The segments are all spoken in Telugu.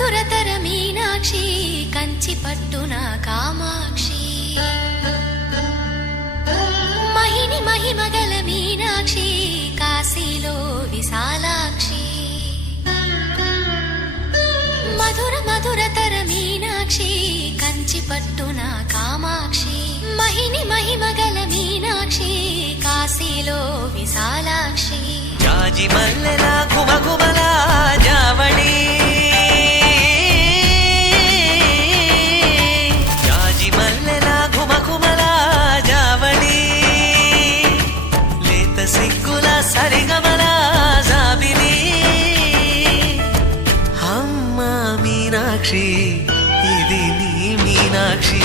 మధురతర మీనాక్షి కంచి పట్టున కామాక్షి మహిని మహిమగల మీనాక్షి కాశీలో విశాలాక్షి మధుర మధురతర మీనాక్షి కంచి పట్టున కామాక్షి మహిని మహిమగల మీనాక్షి కాశీలో విశాలాక్షి జాజి మల్లెల గుమగుమల జావళి జాజి మల్లెల గుమగుమల జావళి లేత సిగ్గుల సరిగమల జాబిలి అమ్మ మీనాక్షి ఇది నీ మీనాక్షి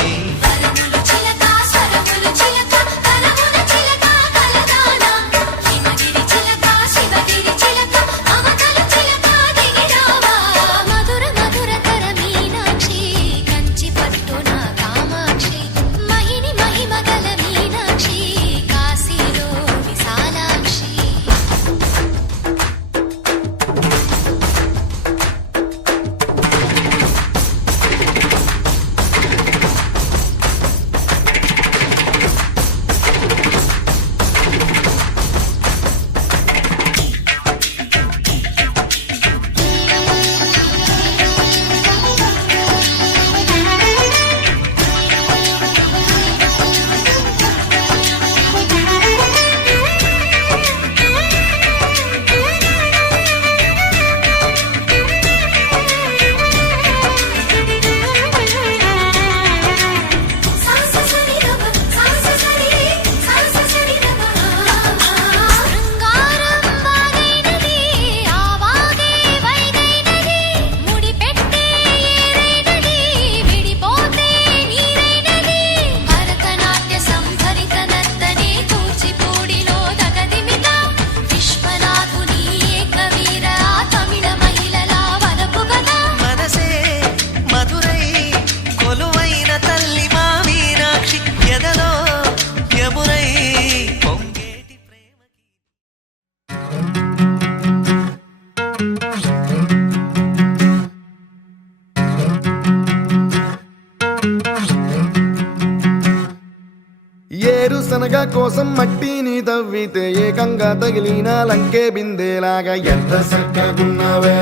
ఏరుశనగ కోసం మట్టిని తవ్వితే ఏకంగా తగిలిన లంకే బిందేలాగా ఎంత చక్కగున్నావే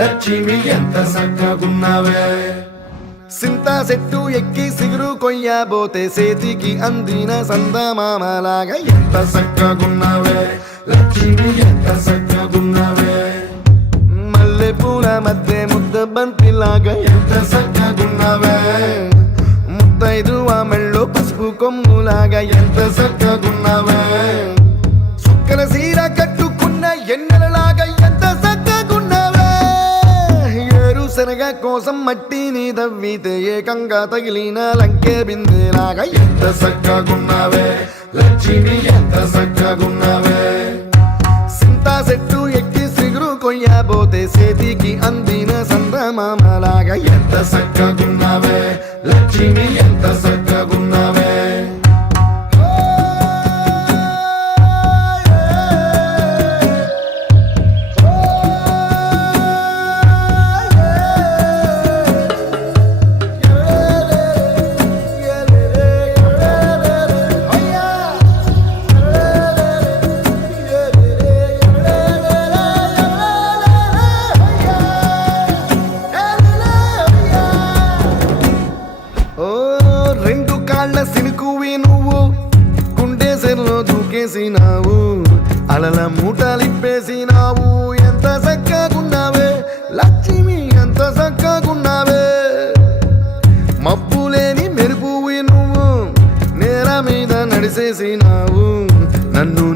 లక్ష్మి ఎంత చక్కగున్నావే సింతా చెట్టు ఎక్కి సిగురు కొయ్యబోతే చేతికి అందిన సందమామలాగా ఎంత చక్కగున్నావే లక్ష్మి ఎంత చక్కగున్నావే మల్లె పూల మధ్య ముద్ద బంతిలాగా ఎంత చక్కగున్నావే ముద్దైదు మెళ్ళో పసుపు కొమ్ములాగా ఎంత చక్కగున్నావే సుక్కల సీర కట్టుకున్న ఎన్నెలలాగా ఎంత చక్కగున్నావే ఏరుశనగ కోసం మట్టిని తవ్వితే ఏకంగా తగిలిన లంకే బిందేలాగా ఎంత చక్కగున్నావే లక్ష్మి ఎంత చక్కగున్నావే సింతా చెట్టు ఎక్కి సిగురు కొయ్యబోతే చేతికి అందిన సందమామలాగా ఎంత చక్కగున్నావే లక్ష్మి ఎంత చక్కగున్నావే దూకేసినావు అలల మూటలిప్పేసినావు ఎంత చక్కగున్నావే లక్ష్మి ఎంత చక్కగున్నావే మబ్బులేని మెరుపువి నువ్వు నేల మీద నడిసేసినావు నన్ను